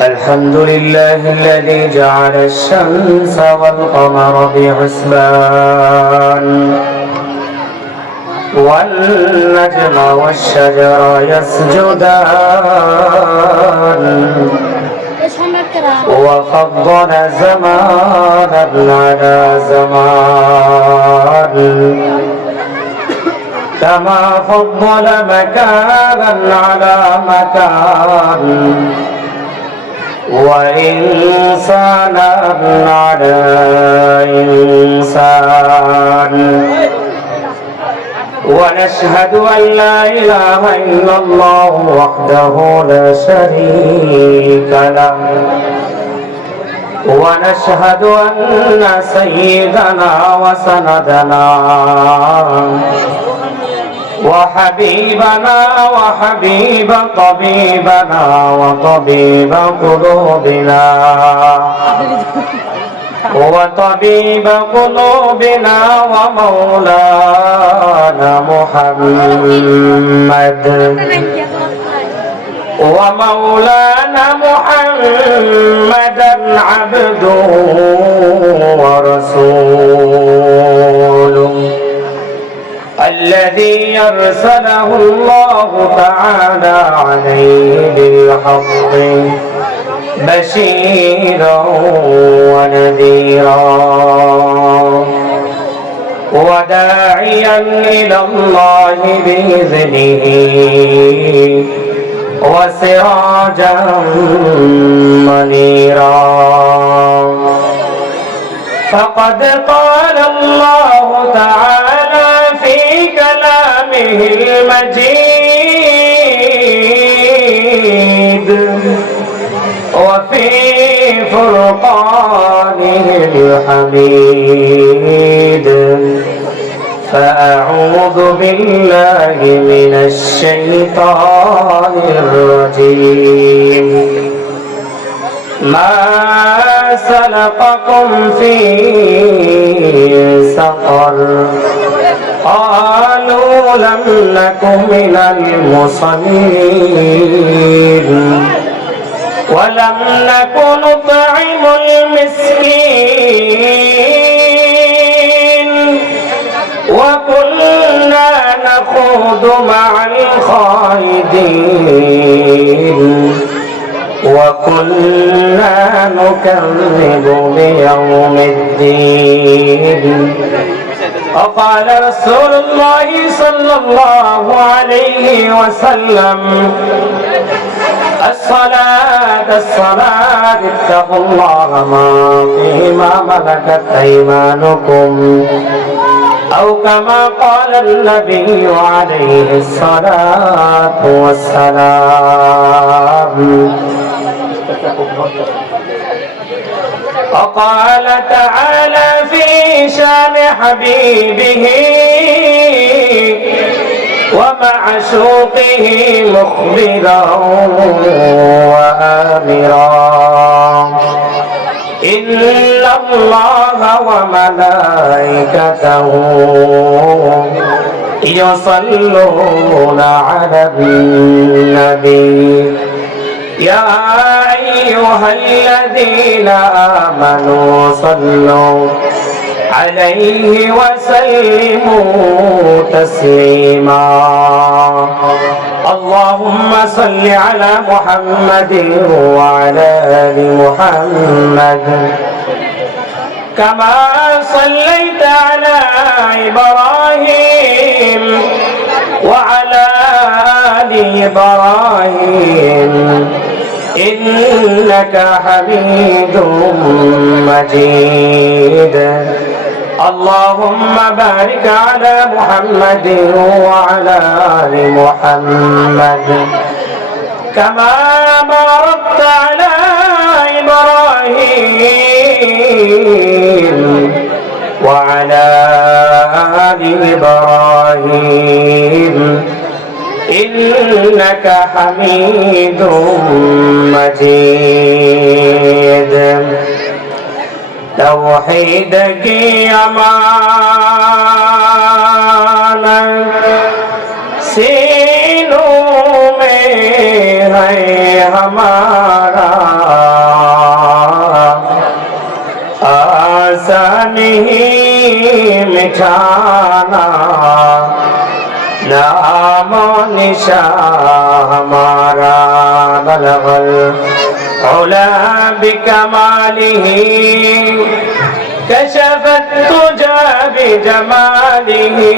الحمد لله الذي جعل الشمس والقمر بحسبان والنجم والشجر يسجدان وفضل زمانا على زمان كما فضل مكانا على مكان وإنسانا على إنسان ونشهد أن لا إله إلا الله وحده لا شريك له ونشهد أن سيدنا وسندنا وحبيبنا وحبيب طبيبنا وطبيب قلوبنا وطبيب قلوبنا ومولانا محمد محمدا عبده ورسوله الذي أرسله الله تعالى عليه بالحق بشيرا ونذيرا وداعيا إلى الله بإذنه وسراجا منيرا فقد قال الله تعالى في كلامه المجيد وفي فرقانه الحميد فأعوذ بالله من الشيطان الرجيم ما سلقكم في سقر قالوا لم نك من المصلين ولم نك نطعم المسكين وكنا نخوض مع الخائضين وكنا نكذب بيوم الدين وقال رسول الله صلى الله عليه وسلم الصلاة اتقوا الله ما فيما ملكت أيمانكم أو كما قال النبي عليه الصلاة والسلام وقال تعالى في شان حبيبه ومعشوقه مخبرا وآمرا إن الله وملائكته يصلون على النبي يا أيها الذين آمنوا صلوا عليه وسلموا تسليما اللهم صل على محمد وعلى آل محمد كما صليت على إبراهيم وعلى آل إبراهيم إنك حميد مجيد اللهم بارك على محمد وعلى آل محمد كما باركت على إبراهيم وعلى آل إبراهيم إنك حميد مجيد توحید کی امانت سینوں है हमारा आसान ही मिटाना नाम निशा हमारा बलगल औला बिकमालिही कशफत तुजा बिजमालिही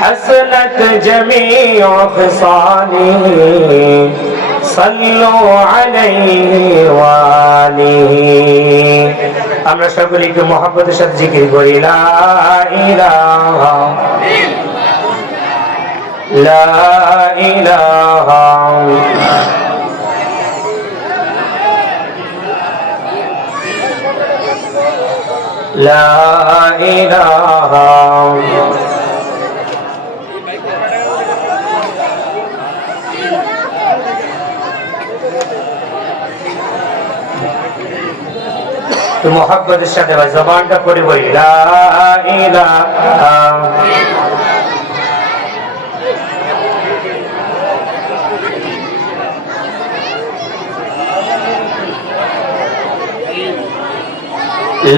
हसनत जमीउ खिसालिही सल्लु अलैहि वालिही। আমরা সকলে একটু মহব্বতের সাথে জিকির করি লা ইলাহা লা ইলাহা লা ইলাহা তো মোহাব্বতের সাথে ভাই জবানটা পড়ে বলি লা ইলাহা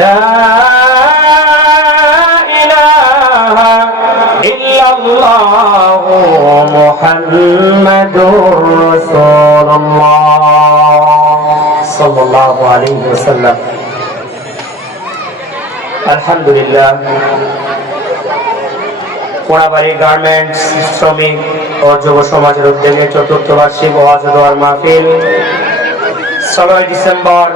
লা ইলাহা ইল্লাল্লাহু মুহাম্মাদুর রাসূলুল্লাহ সাল্লাল্লাহু আলাইহি ওয়াসাল্লাম। আলহামদুলিল্লাহ, কোনাবাড়ি গার্মেন্টস শ্রমিক ও যুব সমাজের উদ্যোগে চতুর্থ বার্ষিক ওয়াজ ও দোয়ার মাহফিল 16 ডিসেম্বর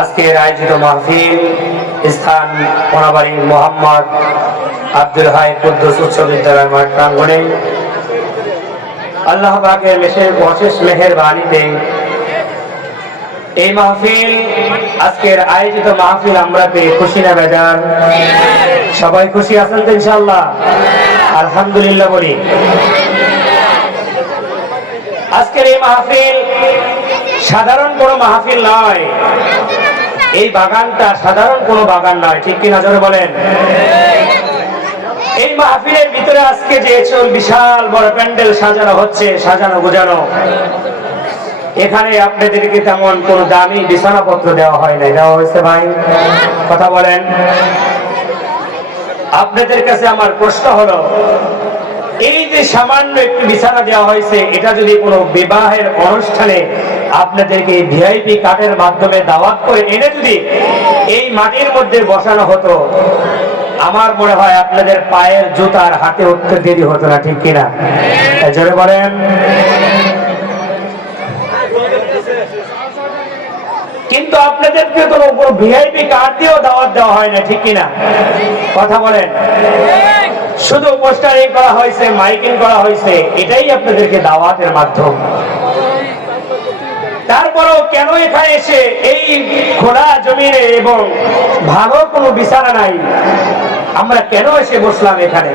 আজকের আয়োজিত মাহফিল স্থান কোনাবাড়ি মোহাম্মদ আব্দুল হাই কুদ্দুস উচ্চ বিদ্যালয় মাঠ প্রাঙ্গণে। আল্লাহ পাকের অশেষ মেহেরবানিতে এই মাহফিল, আজকের আয়োজিত মাহফিল আমরা পেয়ে খুশি না বেজার? সবাই খুশি আছেন তো ইনশাআল্লাহ? আলহামদুলিল্লাহ বলি। আজকের এই মাহফিল সাধারণ কোনো মাহফিল নয়, এই বাগানটা সাধারণ কোনো বাগান নয়, ঠিক কিনা জোরে বলেন? এই মাহফিলের ভিতরে আজকে যে বিশাল বড় প্যান্ডেল সাজানো হচ্ছে, সাজানো গোজানো, এখানে আপনাদেরকে তেমন কোন দামি বিছানাপত্র দেওয়া হয় নাই, দেওয়া হয়েছে ভাই? কথা বলেন। আপনাদের কাছে আমার প্রশ্ন হলো, এই যে সামান্য একটু বিছানা দেওয়া হয়েছে, এটা যদি কোনো বিবাহের অনুষ্ঠানে আপনাদেরকে ভিআইপি কার্ডের মাধ্যমে দাওয়াত করে এনে যদি এই মাটির মধ্যে বসানো হতো, আমার মনে হয় আপনাদের পায়ের জুতার হাতে উঠতে দেরি হতো না, ঠিক কিনা? জোরে বলেন। কিন্তু আপনাদেরকে তো ভিআইপি কার্ড দিয়েও দাওয়াত দেওয়া হয় না, ঠিক কিনা? কথা বলেন। শুধু পোস্টারিং করা হয়েছে, মাইকিং করা হয়েছে, এটাই আপনাদেরকে দাওয়াতের মাধ্যম। তারপরেও কেন এখানে এসে এই খোলা জমিনে এবং ভালো কোনো বিছানা নাই, আমরা কেন এসে বসলাম এখানে?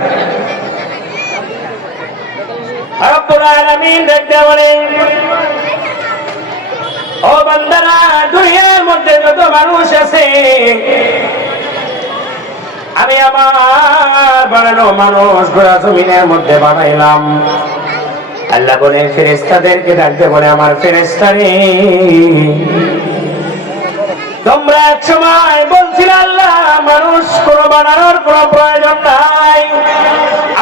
রব্বুল আলামিন দেখতে বলেন, ও বান্দারা, দুনিয়ার মধ্যে যত মানুষ আছে, আমি আমার বানানো মানুষ গোড়া জমিনের মধ্যে বানাইলাম। আল্লাহ বলে ফেরেশতাদেরকে ডাকতে বলে, আমার ফেরেশতারে, তোমরা এক সময় বলছিলে আল্লাহ মানুষ কোনো বানানোর কোনো প্রয়োজন নাই,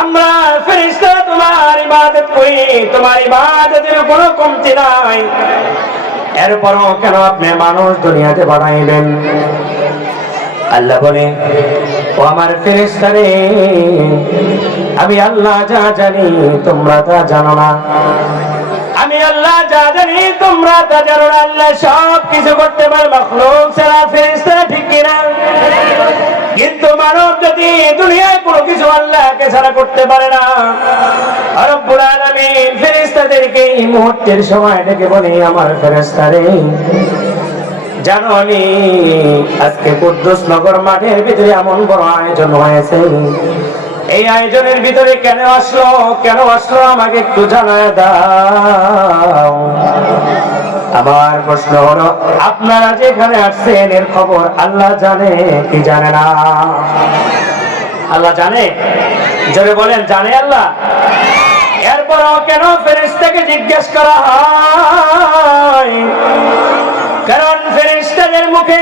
আমরা ফেরেশতারা তোমার ইবাদত করি, তোমার ইবাদতের কোনো কমতি নাই, এরপরও কেন আপনি মানুষ দুনিয়াতে বানাইলেন? আল্লাহ বলে, ও আমার ফেরেশতারে, আমি আল্লাহ যা জানি তোমরা তা জানো না, আমি আল্লাহ যা জানি তোমরা তা জানো না। আল্লাহ সব কিছু করতে পারে মাখলুক ছাড়া, ফেরেশতারা, ঠিক কিনা? কিন্তু মানব যদি দুনিয়ায় কোনো কিছু আল্লাহকে ছাড়া করতে পারে না। রব্বুল আলামিন ফেরেশতাদেরকে এই মুহূর্তের সময় ডেকে বলে, আমার ফেরেশতারে, জানো আমি আজকে কুদ্দুস নগর মাঠের ভিতরে এমন বড় আয়োজন হয়েছে, এই আয়োজনের ভিতরে কেন আসলো আমাকে একটু জানায় দাও। আমার প্রশ্ন হলো, আপনারা যেখানে আসছেন এর খবর আল্লাহ জানে কি জানে না? আল্লাহ জানে? জোরে বলেন, জানে আল্লাহ? এরপরও কেন ফেরেশতাকে জিজ্ঞেস করা হয়? কারণ ফেরেশতাদের মুখে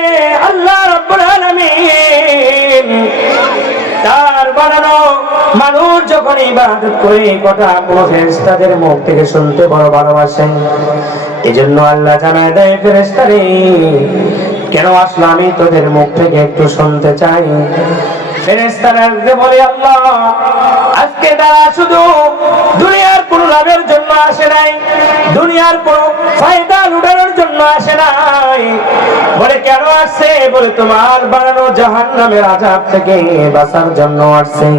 আল্লাহ রাব্বুল আলামিন তার বানানো মানুষ যখন ইবাদত করে কথা কোনো ফেরেশতাদের মুখ থেকে শুনতে বড় ভালোবাসেন। এজন্য আল্লাহ জানায় দেয়, ফেরেশতারে কেন আসলে আমি তোদের মুখ থেকে একটু শুনতে চাই। ফেরেশতারা বলে, আল্লাহ আজকে তারা শুধু দুনিয়ার কোন লাভের জন্য আসে নাই, দুনিয়ার কোন ফায়দা লুটানোর জন্য আসে নাই। বলে কেন আসছে? বলে তোমার বানানো জাহান্নামের আযাব থেকে বাঁচার জন্য আসছে।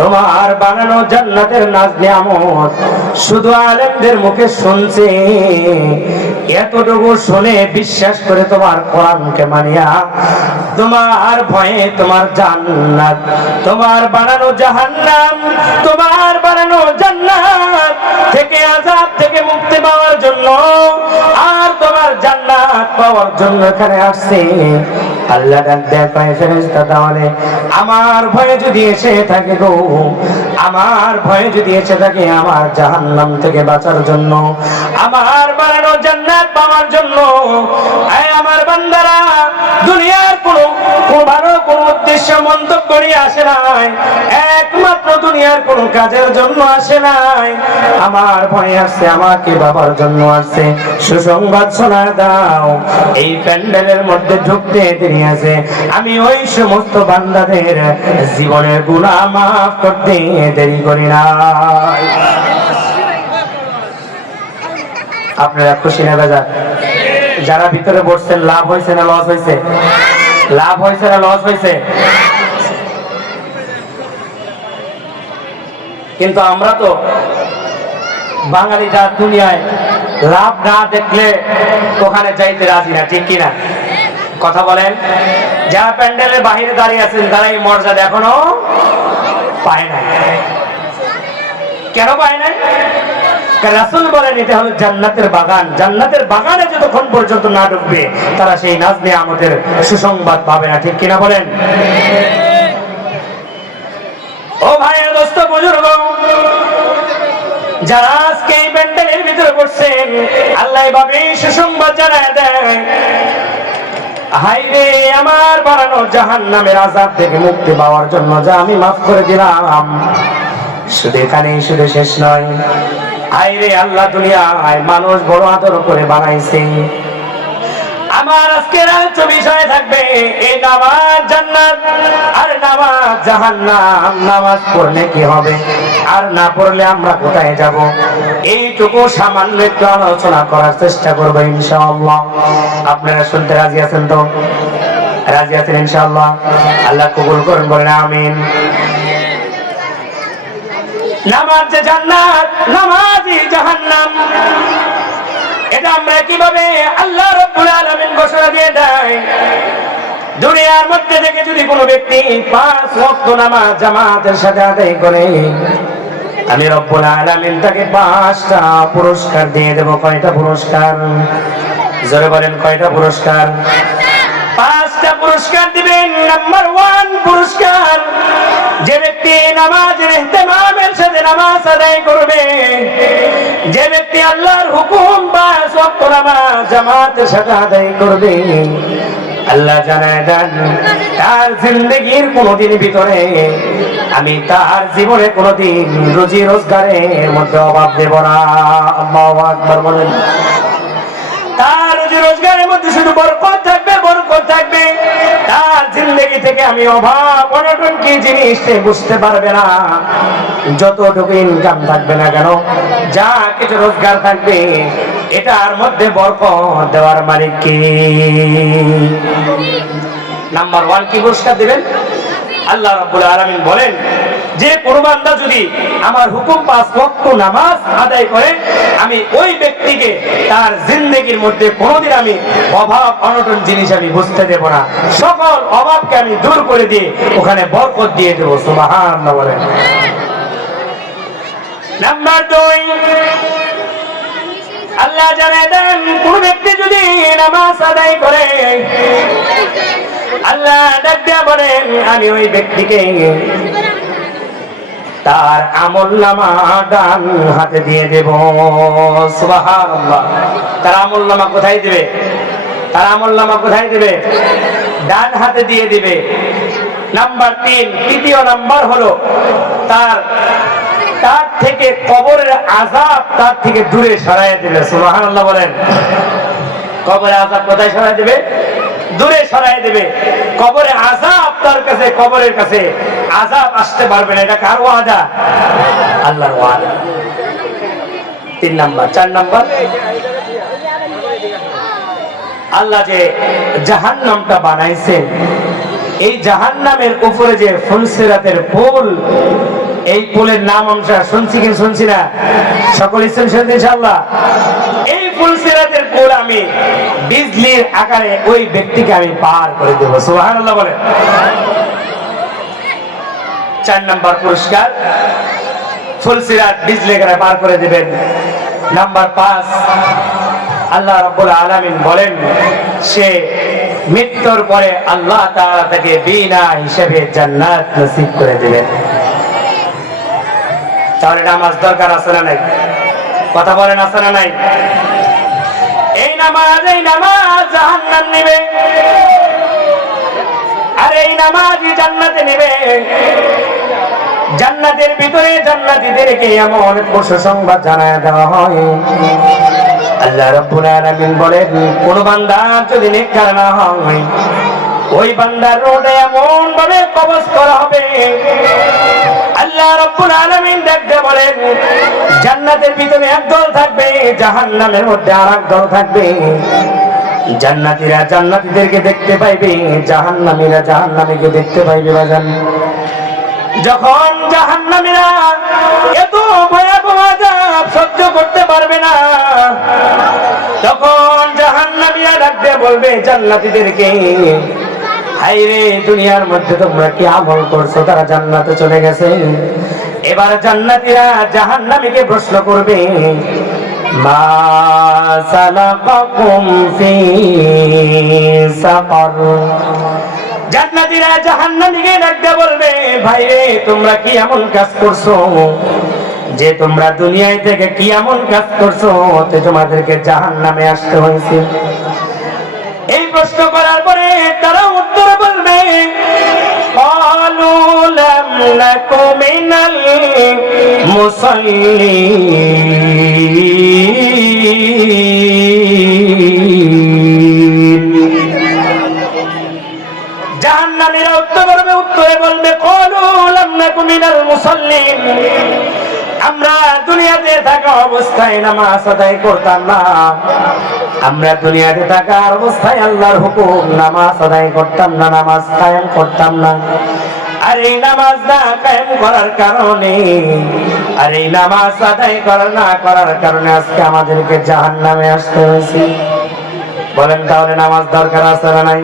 তোমার বানানো জান্নাতের নাজ নিয়ামত শুধু আলেমদের মুখে শুনছে, এতটুকু শুনে বিশ্বাস করে তোমার কোরআনকে মানিয়া তোমার ভয়ে তোমার জান্নাত, তোমার বানানো জাহান্নাম, তোমার বানানো জান্নাত থেকে আযাব থেকে মুক্তি পাওয়ার জন্য আর তোমার জান্নাত পাওয়ার জন্য এখানে আসছে। আল্লাহ ডাক দেয়, ফেরেশতা তাহলে আমার ভয়ে যদি এসে থাকে গো, আমার ভয়ে যদি এসে থাকে আমার জাহান্নাম থেকে বাঁচার জন্য, আমার বানানো জান্নাত পাওয়ার জন্য, আমার বান্দারা দুনিয়ার কোনো ভালো কোনো উদ্দেশ্য মন্তব্য নিয়ে আসে নাই, একমাত্র দুনিয়ার কোন কাজের জন্য আসে নাই, আমার ভয়ে আসছে, আমাকে বাবার জন্য আসছে। সুসংবাদ শোনা দাও, এই প্যান্ডেলের মধ্যে ঢুকতে দেরি আছে, আমি ওই সমস্ত বান্দাদের জীবনের গুনাহ মাফ করতে দেরি করি না। আপনারা খুশি না বেজার? যারা ভিতরে বসছেন লাভ হয়েছে না লস হয়েছে? লাভ হয়েছে না লস হয়েছে? কিন্তু আমরা তো বাঙালি যা দুনিয়ায় লাভ না দেখলে ওখানে যাইতে রাজি না, ঠিক কিনা? কথা বলেন। যারা প্যান্ডেলের বাহিরে দাঁড়িয়ে আছেন তারা এই মর্যাদা এখনো পায় না। কেন পায় না? রাসূল বলেন এটা হলো জান্নাতের বাগান, জান্নাতের বাগানে যতক্ষণ পর্যন্ত না ঢুকবে তারা সেই নাজ নিয়ামতের সুসংবাদ পাবে না, ঠিক কিনা বলেন? ও ভাইয়ের দোস্ত বুজুর্গ, যারা আজকে এই প্যান্ডেলের ভিতরে বসছেন, আল্লাহ এভাবে সুসংবাদ জানায় দেয়, হায়রে আমার বানানো জাহান্নামের আযাব থেকে মুক্তি পাওয়ার জন্য যা আমি মাফ করে দিলাম, শুধু এখানেই শুধু শেষ নয়, হায়রে আল্লাহ দুনিয়ায় মানুষ বড় আদর করে বানাইছে। আমার আজকের আলোচ্য বিষয় থাকবে এই নামাজ জান্নাত আর নামাজ জাহান্নাম। নামাজ পড়লে কি হবে আর না পড়লে আমরা কোথায় যাব, এইটুকু সামান্য একটু আলোচনা করার চেষ্টা করবো ইনশাআল্লাহ। আপনারা শুনতে রাজি আছেন তো? রাজি আছেন ইনশাআল্লাহ? আল্লাহ কবুল করুন, বলেন আমিন। নামাজ যে জান্নাত, নামাজই জাহান্নাম, এটা আমরা কিভাবে আল্লাহ রাব্বুল আলামিন ঘোষণা দিয়ে দেয়। দুনিয়ার মধ্যে থেকে যদি কোনো ব্যক্তি 5 ওয়াক্ত নামাজ জামাতের সাথে আদায় করে, আমি রব্বুল আলামিন তাকে 5টা পুরস্কার দিয়ে দেব। কয়টা পুরস্কার? জোরে বলেন, কয়টা পুরস্কার? 5টা পুরস্কার দিবেন। নাম্বার 1 পুরস্কার, যে ব্যক্তি নামাজের ইহতিমামের সাথে নামাজ আদায় করবে, যে ব্যক্তি আল্লাহর হুকুম 5 ওয়াক্ত নামাজ জামাতের সাথে আদায় করবে, আল্লাহ জানায় দেন তার জিন্দেগির কোনদিন ভিতরে আমি তার জীবনে কোনদিন রুজি রোজগারের মধ্যে অভাব দেব না। আল্লাহু আকবার বলেন। তার রুজি রোজগারের মধ্যে শুধু বরকত থাকবে, বরকত থাকবে। তার জিন্দেগি থেকে আমি অভাব অনটন কি জিনিস বুঝতে পারবে না। যতটুকু ইনকাম থাকবে না কেন, যা কিছু রোজগার থাকবে, এটার মধ্যে বরকত দেওয়ার মালিক কে? নাম্বার 1 কি পুরস্কার দিবেন? আল্লাহ রাব্বুল আলামিন বলেন যে কোন বান্দা যদি আমার হুকুম 5 ওয়াক্ত নামাজ আদায় করে, আমি ওই ব্যক্তিকে তার জিন্দেগির মধ্যে কোনোদিন আমি অভাব অনটন জিনিস আমি বুঝতে দেব না। সকল অভাবকে আমি দূর করে দিয়ে ওখানে বরকত দিয়ে দেব। সুবহানাল্লাহ বলেন। নাম্বার 2, আল্লাহ জানায় দেন কোন ব্যক্তি যদি নামাজ আদায় করে, আল্লাহ ডাক দিয়া বলেন আমি ওই ব্যক্তিকে তার আমলনামা ডান হাতে দিয়ে দেব। সুবহানাল্লাহ। তার আমলনামা কোথায় দিবে? তার আমলনামা কোথায় দিবে? ডান হাতে দিয়ে দিবে। নাম্বার 3, তৃতীয় নাম্বার হলো তার থেকে কবরের আযাব তার থেকে দূরে সরাইয়া দিবে। সুবহানাল্লাহ বলেন। কবরের আযাব কোথায় সরাইয়া দিবে? দূরে সরাইয়া দিবে। কবরে আযাব তার কাছে, কবরের কাছে আযাব আসতে পারবে না। এটা কার ওয়াদা? আল্লাহর ওয়াদা। 3 নাম্বার। 4 নাম্বার, আল্লাহ যে জাহান্নামটা বানাইছেন, এই জাহান্নামের উপরে যে ফুলসিরাতের পুল, এই পুলের নাম আমরা শুনছি কি শুনছি না? সকলে শুনছেন ইনশাআল্লাহ। এই ফুলসিরাতের পুল আমি বিজলির আকারে ওই ব্যক্তিকে আমি পার করে দেব। সুবহানাল্লাহ বলে। 4 নাম্বার পুরস্কার, ফুলসিরাত বিজলি আকারে পার করে দিবেন। নাম্বার 5, আল্লাহ রাব্বুল আলামিন বলেন সে মৃত্যুর পরে আল্লাহ তাআলা তাকে বিনা হিসেবে জান্নাত নসিব করে দিবেন। তাহলে নামাজ দরকার আছে না নাই? কথা বলেন, আছে না নাই? এই নামাজ জাহান্নাম নেবে, আর এই নামাজই জান্নাতে নেবে। জান্নাতের ভিতরে জান্নাতীদেরকে এমন সুসংবাদ জানায় দেওয়া হয়, আল্লাহ রাব্বুল আলামিন বলেন কোন বান্দা যদি নেককার না হয়, ওই বান্দার রোডে এমন ভাবে কবজ করা হবে, আল্লাহ রাব্বুল আলামিন দেখতে বলেন জান্নাতের ভিতরে একদল থাকবে, জাহান্নামের মধ্যে আরেক দল থাকবে। জান্নাতীরা জান্নাতীদেরকে দেখতে পাইবে, জাহান্নামীরা জাহান্নামীকে দেখতে পাইবে। বাজান, যখন জাহান্নামীরা এত ভয়াবহ আযাব সহ্য করতে পারবে না, তখন জাহান্নামীরা ডাকতে বলবে জান্নাতীদেরকে, হায় রে দুনিয়ার মধ্যে তোমরা কি আমল করছো? তারা জান্নাতে চলে গেছে। এবার জান্নাতীরা জাহান্নামীকে প্রশ্ন করবে, মা সালাকাকুম ফি সাকার। জান্নাতীরা জাহান্নামীকে ডাকতে বলবে, ভাই রে তোমরা কি এমন কাজ করছো যে তোমরা দুনিয়ায় থেকে কি এমন কাজ করছো যে তোমাদেরকে জাহান্নামে আসতে হয়েছে? এই প্রশ্ন করার পরে তারা উত্তর বলবে, ক্বালু লাম নাকু মিনাল মুসাল্লিন। জাহান্নামীরা উত্তরে বলবে, ক্বালু লাম নাকু মিনাল মুসাল্লিন, আমরা দুনিয়াতে থাকা অবস্থায় নামাজ আদায় করতাম না, আমরা দুনিয়াতে থাকার অবস্থায় আল্লাহর হুকুম নামাজ আদায় করতাম না, নামাজ কায়েম করতাম না। আর এই নামাজ না কায়েম করার কারণে, আর এই নামাজ আদায় না করার কারণে আজকে আমাদেরকে জাহান্নামে আসতে হয়েছে। বলেন তাহলে নামাজ দরকার আছে না নাই?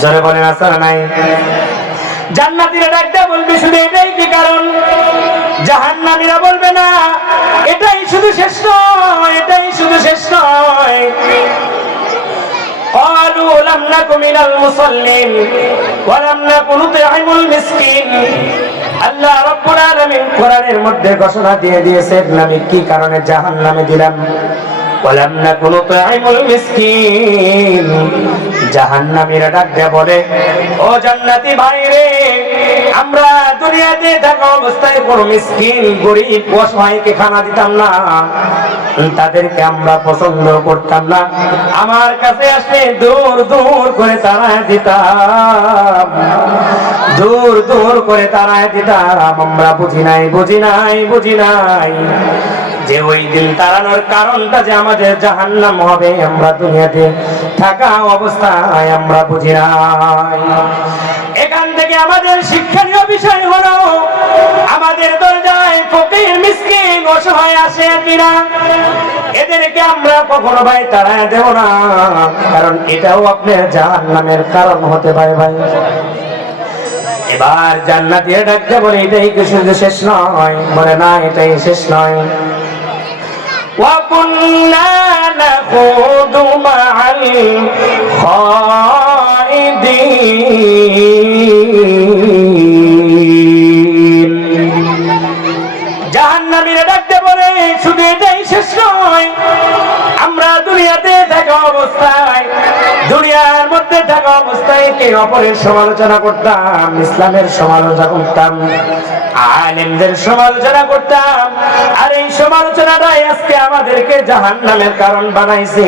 জোরে বলেন, আছে না নাই? জান্নাতীরা ডাকতে বলবে শুধু এটাই কি কারণ? জাহান্নামীরা বলবে না এটাই শুধু শেষ নয়, এটাই শুধু শেষ নয়। ক্বালু লাম নাকু মিনাল মুসাল্লিন ওয়া লাম নাকু নুতঈমুল মিসকিন। আল্লাহ রাব্বুল আলামিন কোরআনের মধ্যে ঘোষণা দিয়ে দিয়েছেন আমি কি কারণে জাহান্নামে দিলাম। ওয়া লাম নাকু নুতঈমুল মিসকিন। জাহান্নামীরা ডাক দিয়ে বলে, ও জান্নাতি ভাইরে, আমরা দুনিয়াতে থাকা অবস্থায় কোনো মিসকিন গরীব অসহায়কে খানা দিতাম না, তাদেরকে আমরা পছন্দ করতাম না, আমার কাছে আসলে দূর দূর করে তাড়ায় দিতাম, দূর দূর করে তাড়ায় দিতাম। আমরা বুঝি নাই যে ওই দিন তাড়ানোর কারণটা যে আমাদের জাহান্নাম হবে, আমরা দুনিয়াতে থাকা অবস্থায় আমরা বুঝি নাই। এখান থেকে আমাদের শিক্ষণীয় বিষয় হলো, আমাদের দরজায় ফকির মিসকিন অসহায় আসে কিনা, এদেরকে আমরা কখনো ভাই তাড়ায় দেব না, কারণ এটাও আপনার জাহান্নামের কারণ হতে পারে ভাই। এবার জান্নাতীরা ডাকতে বলে, এটাই কি শুধু শেষ নয়? বলে না, এটাই শেষ নয়। وَكُنَّا نَخُوضُ مَعَ الْخَائِضِينَ। একে অপরের সমালোচনা করতাম, ইসলামের সমালোচনা করতাম, আলেমদের সমালোচনা করতাম। আর এই সমালোচনাটাই আজকে আমাদেরকে জাহান্নামের কারণ বানাইছে।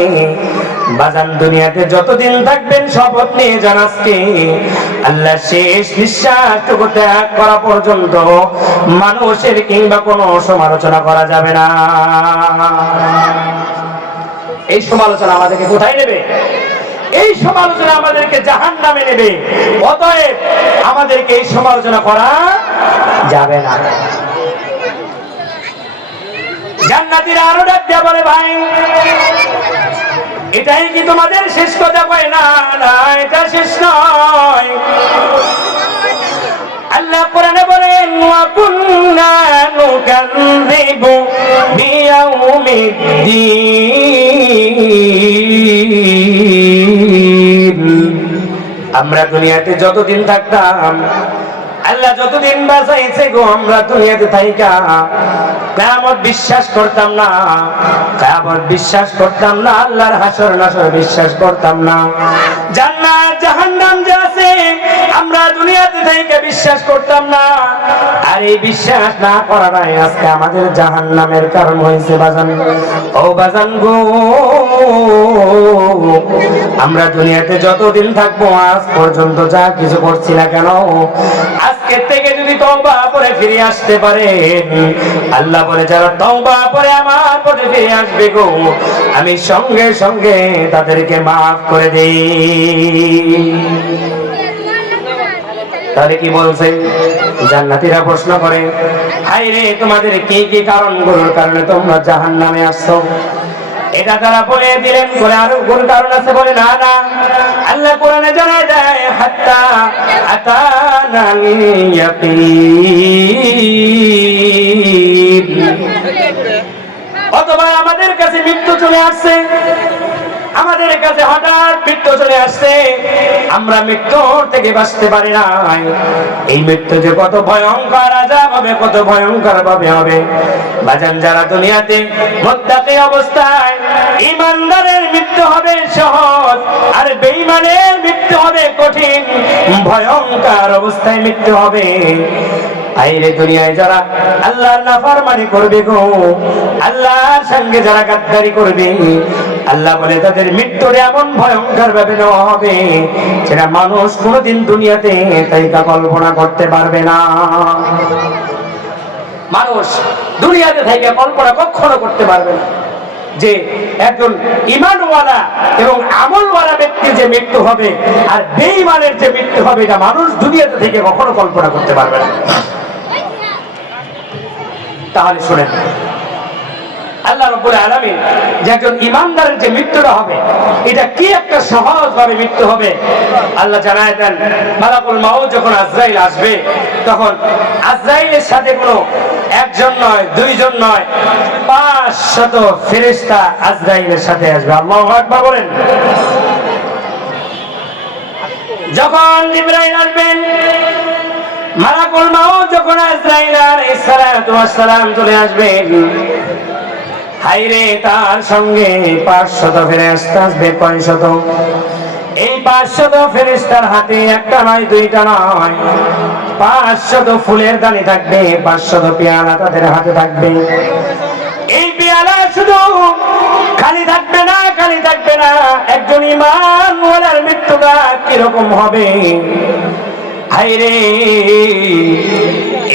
বাজান, দুনিয়াতে যতদিন থাকবেন শপথ নিয়ে যান, আজকে আল্লাহ শেষ নিঃশ্বাসটুকু ত্যাগ করা পর্যন্ত মানুষের কিংবা কোনো সমালোচনা করা যাবে না। এই সমালোচনা আমাদেরকে কোথায় নেবে? এই সমালোচনা আমাদেরকে জাহান্নামে নেবে। অতএব আমাদেরকে এই সমালোচনা করা যাবে না। জান্নাতীরা আরো ডাক দেয়া বলে, ভাই এটাই কি তোমাদের শেষ কথা? কয় না, না এটা শেষ নয়। আল্লাহ কোরআনে বলেন, ওয়া কুন্না নুকাযযিবু বিয়াউমিদ্দিন। আমরা দুনিয়াতে যতদিন থাকতাম, আল্লাহ যতদিন বাঁচাইছে গো, আমরা দুনিয়াতে থাইকা কিয়ামত বিশ্বাস করতাম না, কিয়ামত বিশ্বাস করতাম না, আল্লাহর হাসর নাসর বিশ্বাস করতাম না, জান্নাত জাহান্নাম যে আছে আমরা দুনিয়াতে থেকে বিশ্বাস করতাম না। আর এই বিশ্বাস না করাটাই আজকে আমাদের জাহান্নামের কারণ হয়েছে। বাজান, ও বাজান গো, আমরা দুনিয়াতে যতদিন থাকবো আজ পর্যন্ত যা কিছু করছি না কেন, আজকে থেকে যদি তওবা করে ফিরে আসতে পারে, আল্লাহ বলে যারা তওবা করে আমার পথে ফিরে আসবে গো, আমি সঙ্গে সঙ্গে তাদেরকে মাফ করে দেই। তাহলে কি বলছে? জান্নাতীরা প্রশ্ন করে, হায় রে, তোমাদের কি কি কারণগুলোর কারণে তোমরা জাহান্নামে আসছো? এটা তারা বলে দিলেন। বলে আরো কোন কারণ আছে? বলে না না, আল্লাহ কোরআনে জানায় দেয়, হাত্তা আতানাল ইয়াকিন, অথবা আমাদের কাছে মৃত্যু চলে আসছে, আমাদের কাছে হঠাৎ মৃত্যু চলে আসছে, আমরা মৃত্যু থেকে বাঁচতে পারি না। এই মৃত্যু যে কত ভয়ঙ্কর আযাব হবে, কত ভয়ঙ্কর ভাবে হবে। বাজান, যারা দুনিয়াতে মুত্তাকি অবস্থায়, ঈমানদারের মৃত্যু হবে সহজ, আর বেঈমানের মৃত্যু হবে কঠিন, ভয়ঙ্কর অবস্থায় মৃত্যু হবে। আইরে দুনিয়ায় যারা আল্লাহর নাফরমানি করবে গো, আল্লাহর সঙ্গে যারা গাদ্দারি করবে, আল্লাহ বলে তাদের মৃত্যুর এমন ভয়ঙ্কর ভাবে নেওয়া হবে সেটা মানুষ কোনোদিন দুনিয়াতে তাইকা কল্পনা করতে পারবে না। মানুষ দুনিয়াতে থেকে কল্পনা কখনো করতে পারবে না যে একজন ঈমানওয়ালা এবং আমলওয়ালা ব্যক্তির যে মৃত্যু হবে আর বেঈমানের যে মৃত্যু হবে, এটা মানুষ দুনিয়াতে থেকে কখনো কল্পনা করতে পারবে না। তাহলে শুনেন, আল্লাহ রাব্বুল আলামিন যে একজন ঈমানদারের যে মৃত্যুটা হবে, এটা কি একটা সহজ ভাবে মৃত্যু হবে। আল্লাহ জানায় দেন, মালাকুল মাউত যখন আজরাইল আসবে, তখন আজরাইলের সাথে কোনো একজন নয়, দুইজন নয়, 500 ফেরেশতা আজরাইলের সাথে আসবে। আল্লাহু আকবার বলেন। যখন জিবরাইল আসবেন, মালাকুল মাউত যখন আজরাইল আলাইহিস সালাতু ওয়াস সালাম চলে আসবেন, হায়রে তার সঙ্গে 500 ফেরেশতা আসবে। কয়শত? এই 500 ফেরেশতার হাতে একটা নয়, দুইটা নয়, 500 ফুলের দানি থাকবে, 500 পেয়ালা তাদের হাতে থাকবে। এই পেয়ালা শুধু খালি থাকবে না, খালি থাকবে না, একজন ঈমানওয়ালার মৃত্যুটা কিরকম হবে। হায়রে,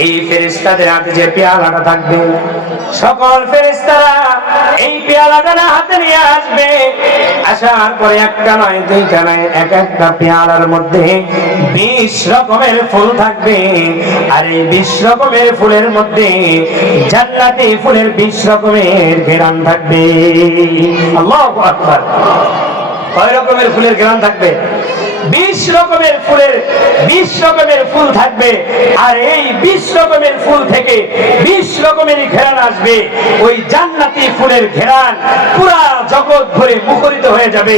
এই ফেরেশতাদের হাতে যে পেয়ালাটা থাকবে, সকল ফেরেশতারা এই পেয়ালাটা হাতে নিয়ে আসবে। আসার পরে একটা নয়, দুইটা নয়, এক একটা পেয়ালার মধ্যে 20 রকমের ফুল থাকবে। আর এই 20 রকমের ফুলের মধ্যে জান্নাতি ফুলের 20 রকমের ঘ্রাণ থাকবে। আল্লাহু আকবার। কয় রকমের ফুলের ঘ্রাণ থাকবে? 20 রকমের ফুল থাকবে। আর এই 20 রকমের ফুল থেকে 20 রকমের ঘ্রাণ আসবে। ওই জান্নাতি ফুলের ঘ্রাণ পুরা জগৎ ভরে মুখরিত হয়ে যাবে।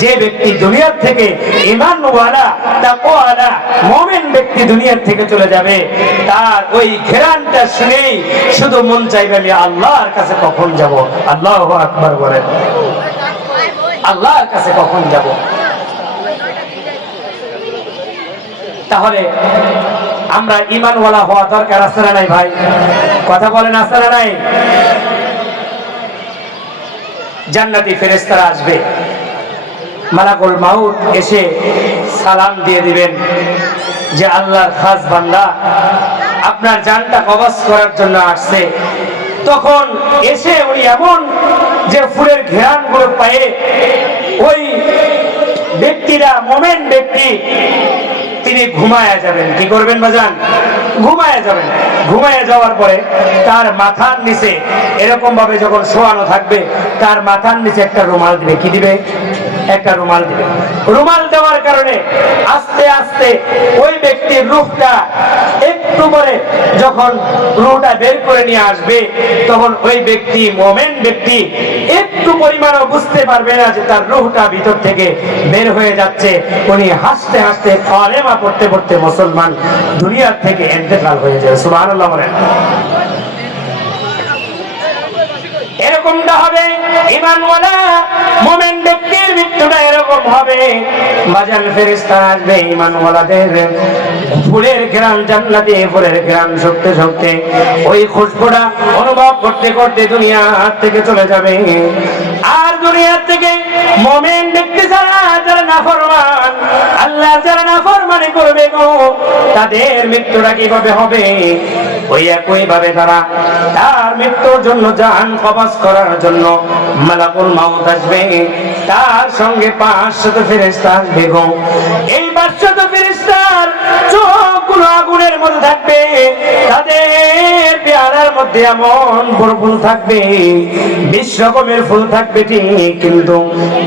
যে ব্যক্তি দুনিয়ার থেকে ঈমানওয়ালা, তাকওয়ালা, মুমিন ব্যক্তি দুনিয়ার থেকে চলে যাবে, তার ওই ঘ্রাণটা শুনেই শুধু মন চাইবে আমি আল্লাহর কাছে কখন যাব। আল্লাহু আকবার বলেন। আল্লাহর কাছে কখন যাব? তাহলে আমরা ঈমানওয়ালা হওয়া দরকার আছে না নাই ভাই? কথা বলেন আছে না নাই? জান্নাতি ফেরেশতারা আসবে, মালাকুল মাউত এসে সালাম দিয়ে দিবেন যে আল্লাহর খাস বান্দা আপনার জানটা কবজ করার জন্য আসছে। তখন এসে উনি এমন যে ফুলের ঘ্রাণ গুলো পায়ে ওই ব্যক্তিরা, মোমেন ব্যক্তি, তিনি ঘুমায়া যাবেন। কি করবেন বাজান? ঘুমায়া যাবেন। ঘুমায়া যাওয়ার পরে তার মাথার নিচে এরকম ভাবে যখন শোয়ানো থাকবে, তার মাথার নিচে একটা রুমাল দিবে। কি দিবে? একটা রুমাল দিবে। রুমাল দেওয়ার কারণে আস্তে আস্তে ওই ব্যক্তির রূহটা একটু করে যখন রূহটা বের করে নিয়ে আসবে, তখন ওই ব্যক্তি, মোমেন ব্যক্তি, একটু পরিমাণও বুঝতে পারবে না যে তার রূহটা ভিতর থেকে বের হয়ে যাচ্ছে। উনি হাসতে হাসতে কালেমা পড়তে পড়তে মুসলমান দুনিয়ার থেকে ইন্তেকাল হয়ে যায়। সুবহানাল্লাহ বলেন। এরকমটা হবে ঈমানওয়ালা মুমিন ব্যক্তির মৃত্যুটা এরকম হবে। বাজান ফেরেশতা আসবে ঈমানওয়ালাদের ফুলের ঘ্রাণ, জান্নাতি ফুলের ঘ্রাণ শুকতে শুকতে ওই খুশবুটা অনুভব করতে করতে দুনিয়া থেকে চলে যাবে। আর দুনিয়া থেকে মুমিন ব্যক্তি যারা নাফরমান, আল্লাহ যারা নাফরমানি করবে গো, তাদের মৃত্যুটা কিভাবে হবে? ওই একই ভাবে তার মৃত্যুর জন্য জান কবজ করার জন্য মালাকুল মাউত আসবে, তার সঙ্গে 500 ফেরেশতা আসবে গো। এই 500 ফেরেশতার চোখগুলো আগুনের মধ্যে থাকবে, তাদের পেয়ারার মধ্যে এমন বড় ফুল থাকবে, 20 রকমের ফুল থাকবে ঠিক, কিন্তু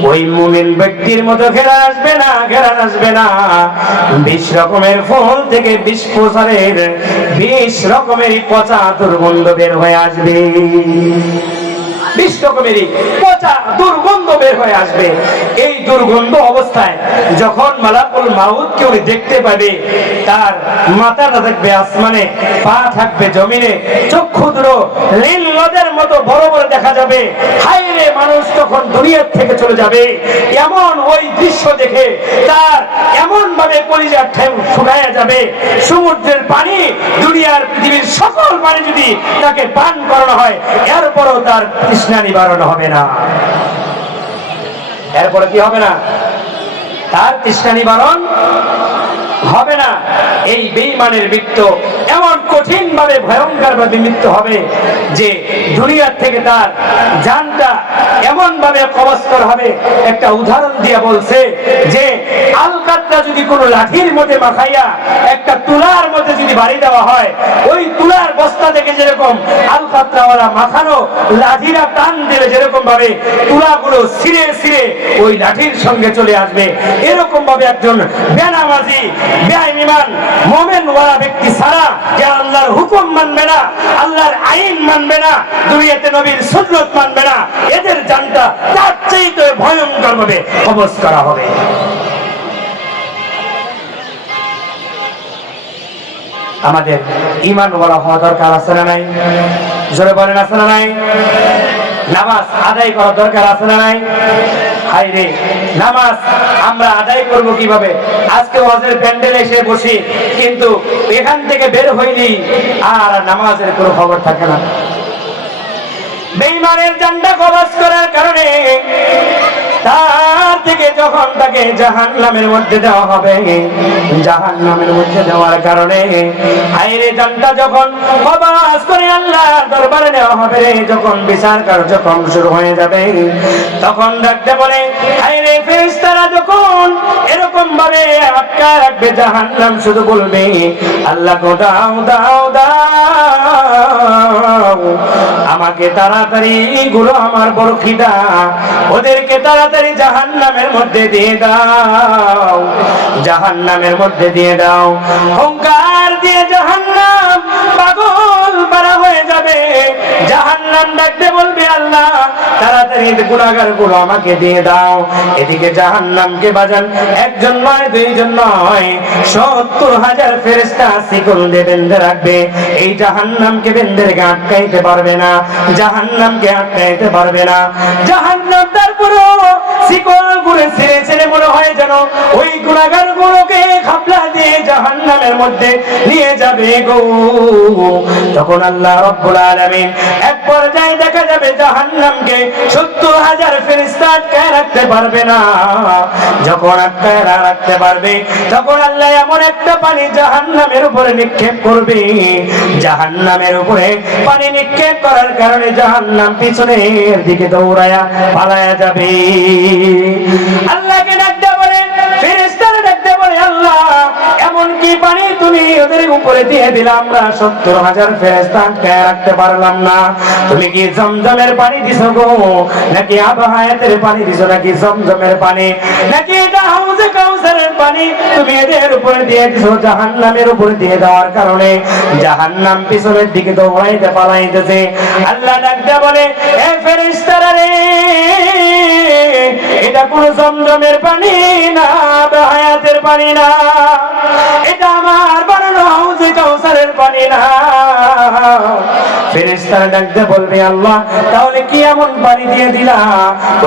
ওই মুমিন ব্যক্তির মতো ঘেরা আসবে না, ঘেরা আসবে না। 20 রকমের ফুল থেকে 20 প্রকারের 20 রকমেরই পচা দুর্গন্ধ বের হয়ে আসবে। 20 রকমেরই পচা দুর্গন্ধ বের হয়ে আসবে। এই দুর্গন্ধ অবস্থায় যখন মালাকুল মাউত কে উনি দেখতে পাবে, তার মাথাটা থাকবে আসমানে, পা থাকবে জমিনে, চক্ষু দুটো নীল নদের মতো বড় বড় দেখা যাবে। হায় রে, মানুষ তখন দুনিয়ার থেকে চলে যাবে। এমন ওই দৃশ্য দেখে তার এমন ভাবে কলিজা শুকায়া যাবে, সমুদ্রের পানি, দুনিয়ার পৃথিবীর সকল পানি যদি তাকে পান করানো হয়, এরপরও তার তৃষ্ণা নিবারণ হবে না। এরপরে কি হবে না? তার তৃষ্ণা নিবারণ হবে না। এই বেঈমানের মৃত্যু এমন কঠিন ভাবে, ভয়ঙ্কর ভাবে মৃত্যু হবে যে দুনিয়ার থেকে তার জানটা এমন ভাবে কবজ করা হবে। একটা উদাহরণ দিয়ে বলছে যে আলকাতরা যদি কোনো লাঠির মধ্যে মাখাইয়া একটা তুলার মধ্যে যদি বাড়ি দেওয়া হয়, ওই তুলার বস্তা থেকে যেরকম আলকাতরাওয়ালা মাখানো লাঠিরা টান দিলে যেরকম ভাবে তুলাগুলো ছিঁড়ে ছিঁড়ে ওই লাঠির সঙ্গে চলে আসবে, এরকম ভাবে একজন বেনামাজি, বেঈমান মুমিন ওয়ালা ব্যক্তি ছাড়া, যে আল্লাহর হুকুম মানবে না, আল্লাহর আইন মানবে না, দুনিয়াতে নবীর সুন্নাত মানবে না, এদের জানটা তার চাইতে ভয়ঙ্কর ভাবে কবজ করা হবে। আমাদের ঈমান ওয়ালা হওয়া দরকার আছে না নাই? জোরে বলেন আছে না নাই? নামাজ আদায় করা দরকার আছে না নাই? হায় রে, নামাজ আমরা আদায় করব কিভাবে? আজকে ওয়াজের প্যান্ডেলে এসে বসি, কিন্তু এখান থেকে বের হইনি আর নামাজের কোনো খবর থাকে না। বেঈমানের জানটা কবজ করার কারণে তার থেকে যখন তাকে জাহান্নামের মধ্যে দেওয়া হবে, জাহান্নামের মধ্যে দেওয়ার কারণে হায়রে জানটা যখন কবজ করে আল্লাহর দরবারে নেওয়া হবে, যখন বিচার কার্য শুরু হয়ে যাবে, তখন ডাকতে বলে হায়রে ফেরেশতারা যখন এরকম ভাবে আটকা রাখবে জাহান্নাম, শুধু বলবে আল্লাহ গো দাও দাও দাও, আমাকে তাড়াতাড়ি গুলো, আমার বড় খিদা, ওদেরকে তাড়াতাড়ি জাহান্নামের মধ্যে দিয়ে দাও, জাহান্নামের মধ্যে দিয়ে দাও। হুঙ্কার দিয়ে জাহান্নাম পাগল পারা হয়ে যাবে, জাহান্নাম জাহান্নাম ডাকতে বলবে আল্লাহ তাড়াতাড়ি গুনাহগারগুলো আমাকে দিয়ে দাও। এদিকে জাহান্নামকে বাজান একজন নয় দুইজন নয় 70,000 ফেরেশতা শিকল দিয়ে বেঁধে রাখবে। এই জাহান্নামকে বেঁধে রেখে আটকাইতে পারবে না, জাহান্নামকে আটকাইতে পারবে না। জাহান্নাম তারপরও শিকল গুলো ছেড়ে ছেড়ে মনে হয় যেন ওই গুনাহগারগুলোকে খাপলা দিয়ে জাহান্নামের মধ্যে নিয়ে যাবে গো। তখন আল্লাহ রাব্বুল আলামিন এক পর্যায়ে দেখা যাবে জাহান্নামকে 70,000 ফেরেশতা আটকায় রাখতে পারবে না। যখন আটকায় রাখতে পারবে তখন আল্লাহ এমন একটা পানি জাহান্নামের উপরে নিক্ষেপ করবে, জাহান্নামের উপরে পানি নিক্ষেপ করার কারণে জাহান্নাম পিছনের দিকে দৌড়ায়া পালায়া যাবে। আল্লাহকে ডাকতে বলে, ফেরেশতারা ডাকতে বলে আল্লাহ এমন কি পানি তুমি ওদের উপরে দিয়ে দিলাম, আমরা 70,000 ফেরেশতা আটকায় রাখতে পারলাম না। তুমি কি জমজমের পানি দিছো গো, নাকি আবহায়াতের পানি দিছো, নাকি জমজমের পানি, নাকি এটা হাউজে কাউসারের পানি তুমি এদের উপরে দিয়ে দিছো? জাহান্নামের উপরে দিয়ে দেওয়ার কারণে জাহান্নাম পিছনের দিকে দৌড়াইতে পালাইতেছে। আল্লাহ ডাকতে বলে এ ফেরেশতারা রে, এটা কোন জমজমের পানি না, আবহায়াতের পানি না, এটা আমার বানানো হাউজে কাউসারের পানি না। ফেরেশতারা ডাকতে বলবে আল্লাহ তাহলে কি এমন পানি দিয়ে দিলা,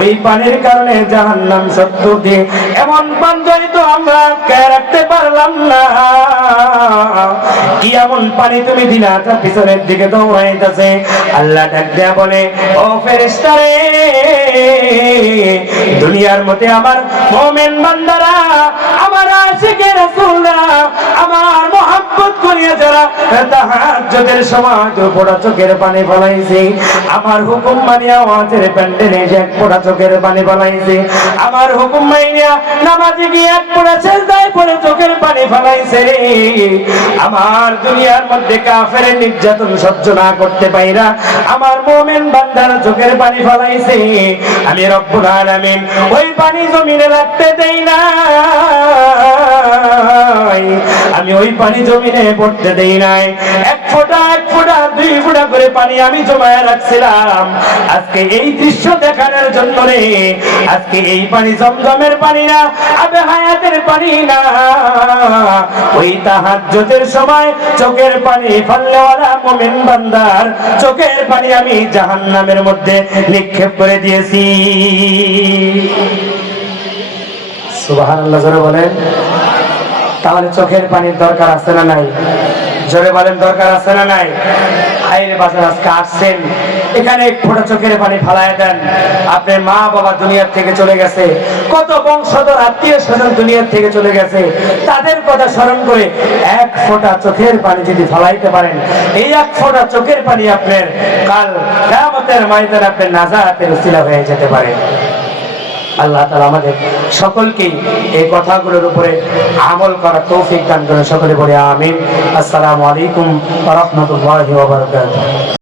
ওই পানির কারণে জাহান্নাম সত্য দিয়ে এমন পানি তো আমরা আটকায় রাখতে পারলাম না, কি এমন পানি তুমি দিলা? তা পিছনের দিকে দৌড়াইতেছে। আল্লাহ ডাকতে বলে ও ফেরেশতারা রে, দুনিয়ার মধ্যে আমার মুমিন বান্দারা, আমার আশিকে রাসূলরা, আমার মহব্বত করিয়া যারা তাহাজ্জুদের সময় দুপোটা চোখের পানি ফলাইছে, আমার হুকুম মানিয়া ওয়াজের প্যান্ডেলে এক ফোঁটা চোখের পানি ফলাইছে, আমার হুকুম মানিয়া নামাজে গিয়ে এক ফোঁটা সেজদায় পড়ে চোখের পানি ফলাইছে, আমার দুনিয়ার মধ্যে কাফেরের নির্যাতন সহ্য না করতে পাইরা আমার মুমিন বান্দার চোখের পানি ফলাইছে, আমি রব্বুল আলামিন ওই পানি জমিনে রাখতে দেই না, আমি ওই পানি জমিনে পড়তে দেই নাই। এক ফোঁটা দুই ফোঁটা করে পানি আমি জমায় রাখছিলাম আজকে এই দৃশ্য দেখানোর জন্য রে। আজকে এই পানি জমজমের পানি না, আবে হায়াতের পানি না, ওই তাহাজ্জুদের সময় চোখের পানি ফেললেওয়ালা মুমিন বান্দার চোখের পানি আমি জাহান্নামের মধ্যে নিক্ষেপ করে দিয়েছি। সুবহানাল্লাহ জোরে বলেন। তাহলে চোখের পানির দরকার আছে না নাই? জোরে বলেন দরকার আছে না নাই? হায়রে বাজার আজকে আসছেন এখানে এক ফোঁটা চোখের পানি ফালায় দেন, আপনার মা বাবা দুনিয়ার থেকে চলে গেছে, কত বংশধর আত্মীয় স্বজন দুনিয়ার থেকে চলে গেছে, তাদের কথা স্মরণ করে এক ফোঁটা চোখের পানি যদি ফালাইতে পারেন, এই এক ফোঁটা চোখের পানি আপনার কাল কিয়ামতের ময়দানে আপনার নাজাতের উসিলা হয়ে যেতে পারে। আল্লাহ তাআলা আমাদের সকলকে এই কথাগুলোর উপরে আমল করার তৌফিক দান করেন। সকলে বলে আমিন। আসসালামু আলাইকুম ওয়া রাহমাতুল্লাহি ওয়া বারাকাতুহু।